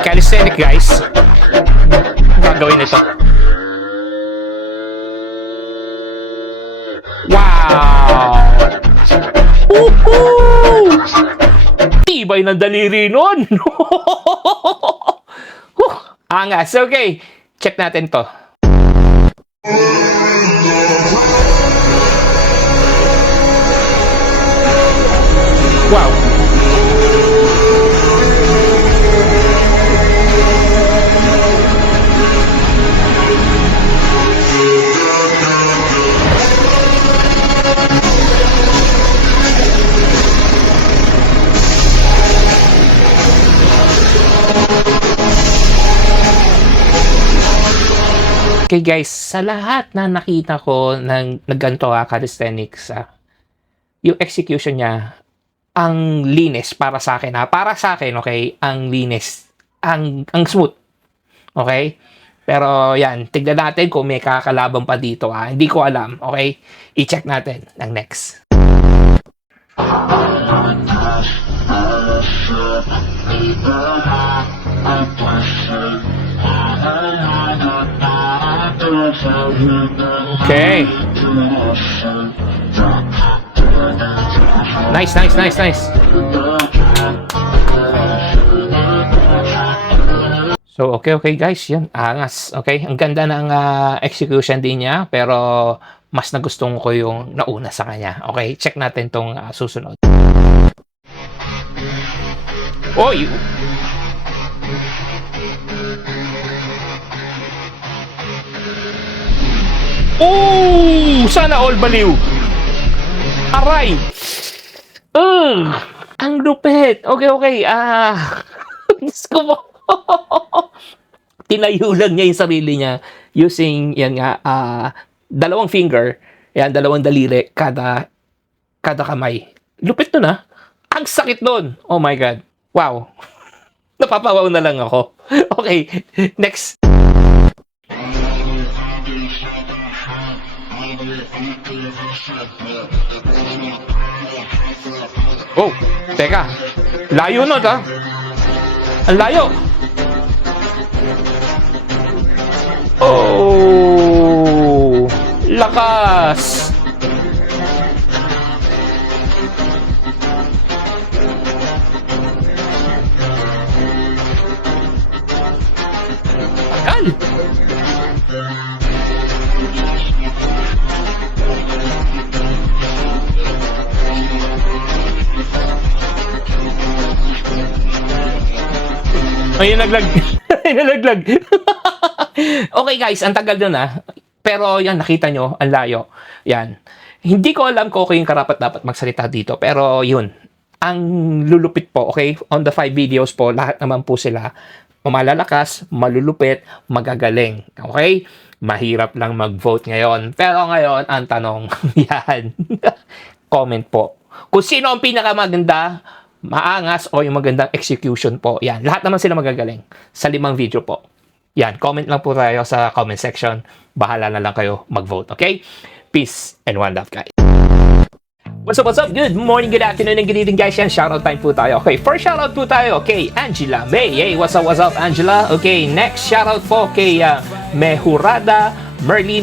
calisthenic guys. Gagawin ito. Wow! Woohoo! Tibay ng daliri nun! Angas. Okay. Check natin to. Wow. Okay guys, sa lahat na nakita ko ng ganito calisthenics, yung execution niya, ang linis para sa akin para sa akin, okay, ang linis, ang smooth, okay, pero yan, tignan natin kung may kakalaban pa dito, hindi ko alam, okay, i-check natin ang next. Okay. Nice. So, okay guys, yan, angas. Okay, ang ganda ng execution din niya, pero mas nagustuhan ko yung nauna sa kanya. Okay, check natin tong susunod. Oy! Oh! Sana all baliw! Aray! Ang lupit! Okay. Diyos ko mo! Tinayo lang niya yung sarili niya using, yan nga, dalawang finger, yan, dalawang daliri, kada kamay. Lupit nun Ang sakit nun! Oh my God! Wow! Napapawaw na lang ako. Okay, next. Oh, teka. Layo nun Ang layo. Oh, lakas. Tagal. Ayun, nalaglag. Okay guys, ang tagal dun Pero yan, nakita nyo, ang layo. Yan. Hindi ko alam kung yung karapat dapat magsalita dito. Pero yun, ang lulupit po, okay? On the 5 videos po, lahat naman po sila malalakas, malulupit, magagaling. Okay? Mahirap lang mag-vote ngayon. Pero ngayon, ang tanong, yan. Comment po. Kung sino ang pinakamaganda, maangas o yung magandang execution po. Yan, lahat naman sila magagaling sa 5 video po. Yan, comment lang po tayo sa comment section. Bahala na lang kayo mag-vote, okay? Peace and one love, guys. What's up? Good morning, good afternoon, and good evening, guys. Yan, shoutout time po tayo. Okay, first shoutout po tayo kay Angela May. Hey, what's up, Angela? Okay, next shoutout po kay Mehurada Merlin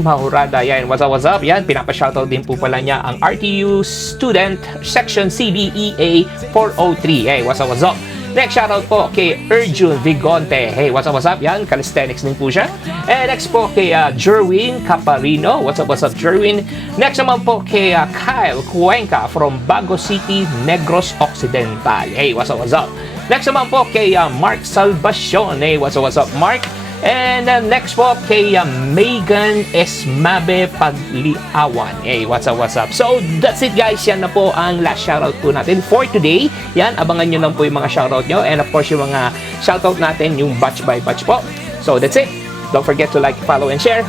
Mahurada. Yan, what's up? Yan, pinapa-shoutout din po pala niya ang RTU Student Section CBEA 403. Hey, what's up? Next shoutout po kay Erjun Vigonte. Hey, what's up? Yan, calisthenics din po siya. And next po kay Jerwin Caparino. What's up, Jerwin? Next naman po kay Kyle Cuenca from Bago City, Negros Occidental. Hey, what's up? Next naman po kay Mark Salvacion. Hey, what's up, Mark? And next po kay Megan Esmabe Pagliawan. Hey, what's up? So, that's it guys. Yan na po ang last shoutout po natin for today. Yan, abangan nyo lang po yung mga shoutout nyo. And of course, yung mga shoutout natin, yung batch by batch po. So, that's it. Don't forget to like, follow, and share.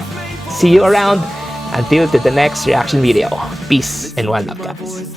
See you around. Until to the next reaction video. Peace and one love, guys.